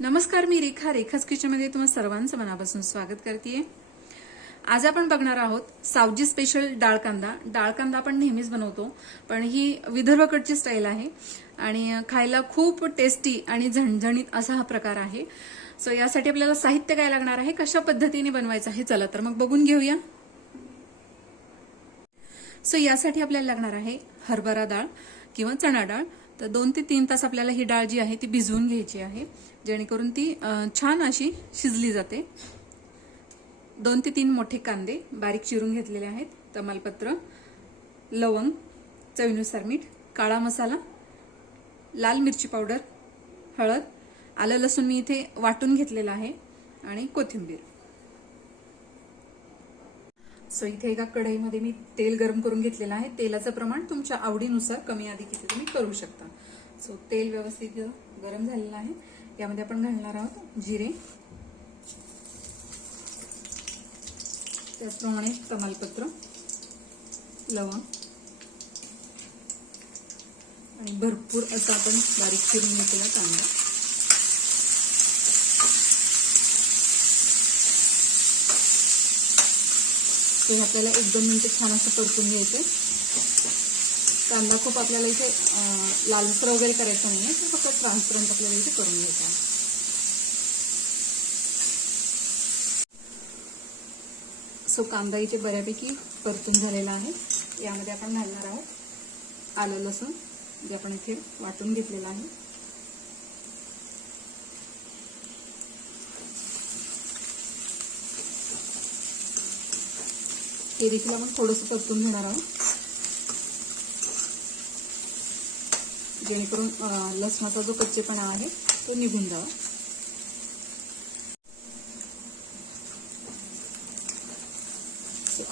नमस्कार मी रेखा. रेखाच किचनमध्ये तुम्हा सर्वांचं मनापासून स्वागत करते आज आपण बघणार आहोत सावजी स्पेशल डाळ कांदा. डाळ कांदा आपण नेहमीच बनवतो पण ही विदर्भकडची स्टाईल आहे आणि खायला खूप टेस्टी आणि झणझणीत असा हा प्रकार आहे. सो यासाठी आपल्याला साहित्य काय लागणार आहे कशा पद्धतीने बनवायचं आहे चला तर मग बघून घेऊया. सो यासाठी आपल्याला लागणार आहे हरभरा डाळ किंवा चणा डाळ. तर दोन ते तीन तास आपल्याला ही डाळ जी आहे ती भिजवून घ्यायची आहे. जेणेकरून ती छान अशी शिजली जाते. दोन ते तीन मोठे कांदे बारीक चिरून घेतलेले आहेत. तमालपत्र लवंग चवीनुसार मीठ काळा मसाला लाल मिरची पावडर हळद आलं लसूण मी इथे वाटून घेतलेलं आहे आणि कोथिंबीर. सो इथे एका कढईमध्ये मी तेल गरम करून घेतलेलं आहे. तेलाचं प्रमाण तुमच्या आवडीनुसार कमी आधी किती तुम्ही करू शकता. सो तेल व्यवस्थित गरम झालेलं आहे. यामध्ये आपण घालणार आहोत जिरे. त्याचप्रमाणे तमालपत्र लवंग आणि भरपूर असं आपण बारीक चिरून घेतलेला कांदा ते आपल्याला एक दोन मिनटं छान असं परतून घ्यायचं कांदा खूप आपल्याला इथे लालसर वगैरे करायचं नाही आहे तर फक्त ट्रान्सपरंट आपल्याला इथे करून घ्यायचं आहे. सो कांदा इथे बऱ्यापैकी परतून झालेला आहे. यामध्ये आपण घालणार आहोत आलं लसूण जे आपण इथे वाटून घेतलेलं आहे. हे देखील आपण थोडंसं परतून घेणार आहोत. जेणेकरून लसणाचा जो कच्चेपणा आहे तो निघून जावा.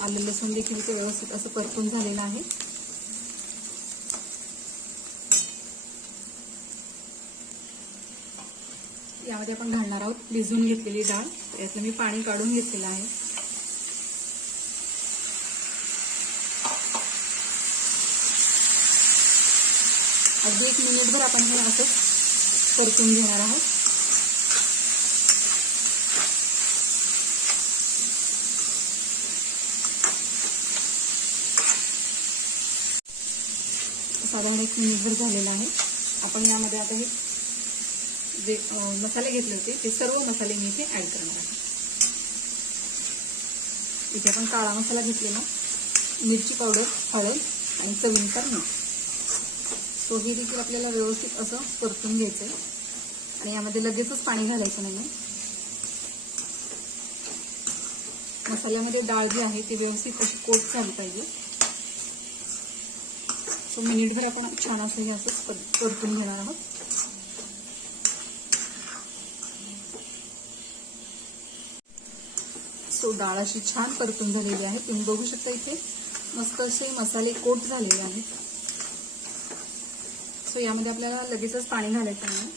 आलं लसूण देखील ते व्यवस्थित असं परतून झालेलं आहे. यामध्ये आपण घालणार आहोत भिजून घेतलेली डाळ. यातलं मी पाणी काढून घेतलेलं आहे. अगदी एक मिनिटभर आपण हे असंच परतून घेणार आहोत. साधारण एक मिनिटभर झालेलं आहे. आपण यामध्ये आता हे जे मसाले घेतले होते ते सर्व मसाले मी इथे ऍड करणार आहे. इथे आपण काळा मसाला घेतलेला मिरची पावडर हळद आणि चवीनुसार मीठ सो हे देखील आपल्याला व्यवस्थित असं परतून घ्यायचं आहे आणि यामध्ये लगेचच पाणी घालायचं नाही मसाल्यामध्ये डाळ जी आहे ती व्यवस्थित अशी कोट झाली पाहिजे. सो मिनिटभर आपण छान असं हे असं परतून घेणार आहोत. सो डाळ अशी छान परतून झालेली आहे. तुम्ही बघू शकता इथे मस्त असे मसाले कोट झालेले आहेत. सो यामध्ये आपल्याला लगेचच पाणी घालायचं नाही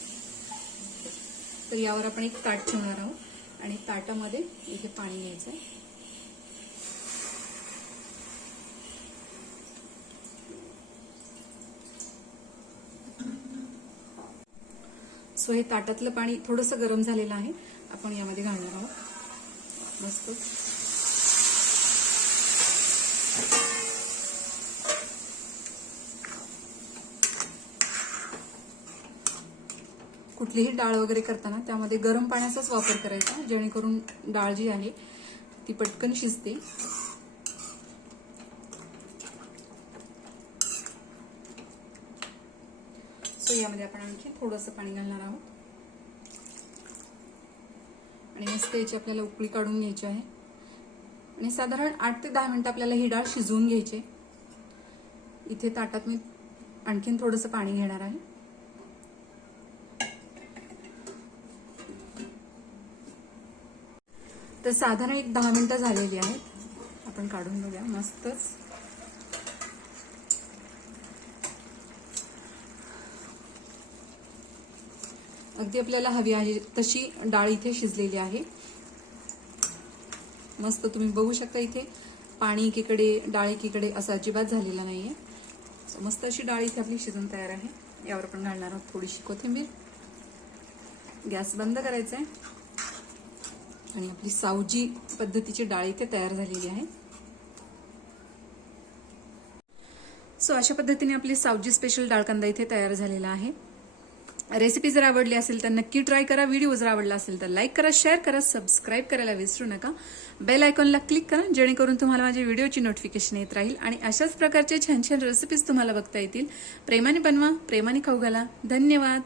तर यावर आपण एक ताट ठेवणार आहोत. आणि ताटामध्ये इथे पाणी घ्यायचं आहे. सो हे ताटातलं पाणी थोडंसं गरम झालेलं आहे. आपण यामध्ये घालणार आहोत. मस्त. कुठलीही डाळ वगैरे करताना त्यामध्ये गरम पाण्याचाच वापर करायचा जेणेकरून डाळ जी आहे ती पटकन शिजते. सो यामध्ये आपण आणखी थोडंसं पाणी घालणार आहोत. आणि मस्त याची आपल्याला उकळी काढून घ्यायची आहे. आणि साधारण आठ ते दहा मिनिटं आपल्याला ही डाळ शिजवून घ्यायची इथे ताटात मी आणखीन थोडंसं पाणी घेणार आहे. तर साधारण एक दहा मिनटं झालेली आहेत. आपण काढून बघूया. मस्तच. अगदी आपल्याला हवी आहे तशी डाळ इथे शिजलेली आहे. मस्त तुम्ही बघू शकता इथे पाणी एकीकडे डाळ एकीकडे असं अजिबात झालेला नाहीये. सो मस्त अशी डाळ इथे आपली शिजून तयार आहे. यावर आपण घालणार आहोत थोडीशी कोथिंबीर. गॅस बंद करायचा आहे आणि आपली सावजी पद्धतीची डाळ इथे तयार झालेली आहे. सो अशा पद्धतीने आपली सावजी स्पेशल डाळ कांदा इथे तयार झालेला आहे. रेसिपी जर आवडली असेल तर नक्की ट्राय करा. व्हिडिओ जर आवडला असेल तर लाईक करा शेअर करा सबस्क्राईब करायला विसरू नका. बेल आयकॉनला क्लिक करा जेणेकरून तुम्हाला माझ्या व्हिडिओची नोटिफिकेशन येत राहील आणि अशाच प्रकारचे छान छान रेसिपीज तुम्हाला बघता येतील. प्रेमाने बनवा प्रेमाने खाऊ घाला. धन्यवाद.